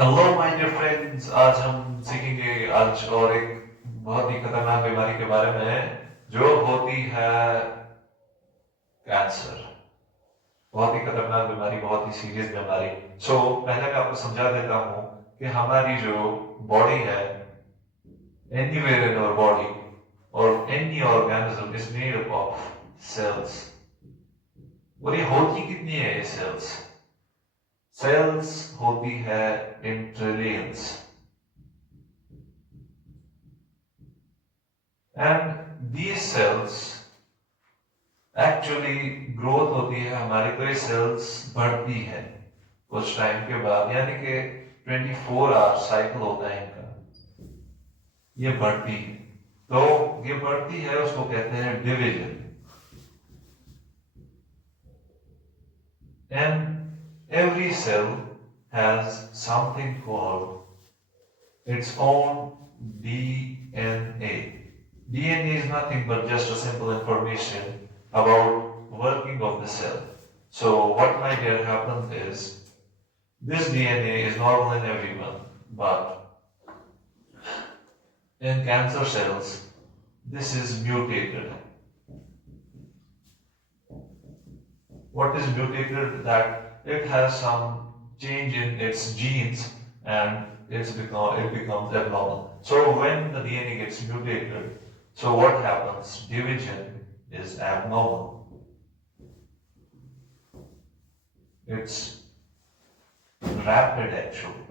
Hello my dear friends, आज हम सीखेंगे आज और एक बहुत ही खतरनाक बीमारी के बारे में जो होती है कैंसर। बहुत ही खतरनाक बीमारी, बहुत ही सीरियस बीमारी। पहले मैं आपको समझा देता हूँ कि हमारी जो बॉडी है, anywhere in our body or any organism is made up of cells। और ये होती कितनी है ये सेल्स? सेल्स होती है in trillions. And these sales actually growth होती है हमारी, तो ये सेल्स बढ़ती है कुछ टाइम के बाद, यानी कि 24 आवर साइकिल होता है इनका। ये बढ़ती है, तो ये बढ़ती है, उसको कहते हैं division. And every cell has something called its own DNA. DNA is nothing but just a simple information about working of the cell. So what might here happen is this DNA is normal in everyone, but in cancer cells this is mutated. What is mutated? That it has some change in its genes and it becomes abnormal. So when the DNA gets mutated, so what happens? Division is abnormal. It's rapid actually.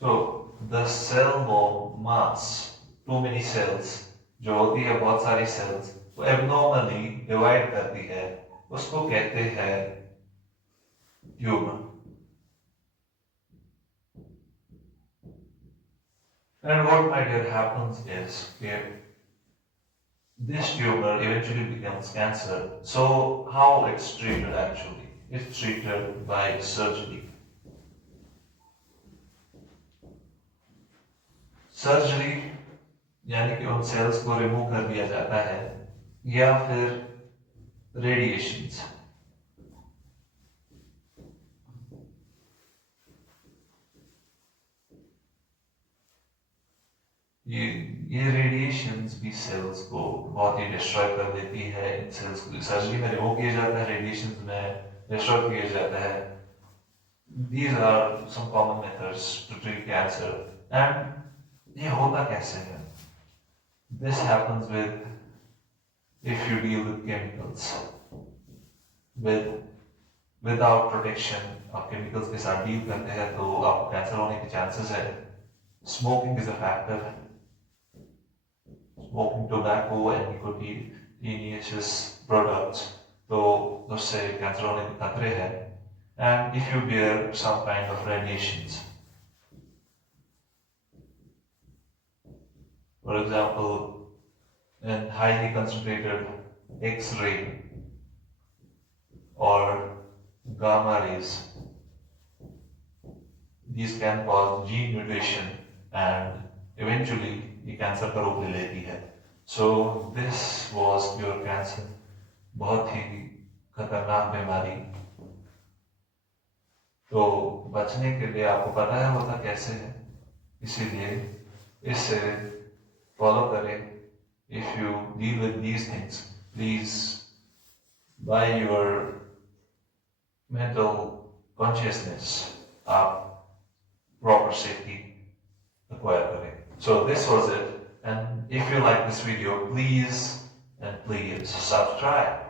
So the cell mass, too many cells, जो होती है बहुत सारी cells, वो abnormally divide करती है, उसको कहते हैं tumour. And what might have happens is this tumor eventually becomes cancer. So how it's treated actually? It's treated by surgery. Surgery यानी कि उन सेल्स को रिमूव कर दिया जाता है, या फिर रेडिएशंस। ये रेडिएशंस भी सेल्स को बहुत ही डिस्ट्रॉय कर देती है। इन सेल्स को सर्जरी में रिमूव किया जाता है, रेडिएशंस में डिस्ट्रॉय किया जाता है। These are some common methods to treat cancer. And ये होता कैसे है? This happens if you deal with chemicals, without protection। आप केमिकल्स के साथ डील करते हैं तो आपको कैंसर होने के चांसेस है। Smoking is a factor. Smoking tobacco and nicotinious products, तो उससे कैंसर होने के खतरे हैं। And if you bear some kind of radiations, for example, in highly concentrated X-ray or gamma rays, these can cause gene mutation and eventually ये cancer का रूप ले लेती है। So this was pure cancer, बहुत ही खतरनाक बीमारी। तो बचने के लिए आपको पता है होता कैसे है, इसीलिए इससे फॉलो करें। If you deal with these things, please, by your mental consciousness, आप proper safety acquire करें। So this was it, and if you like this video, please subscribe.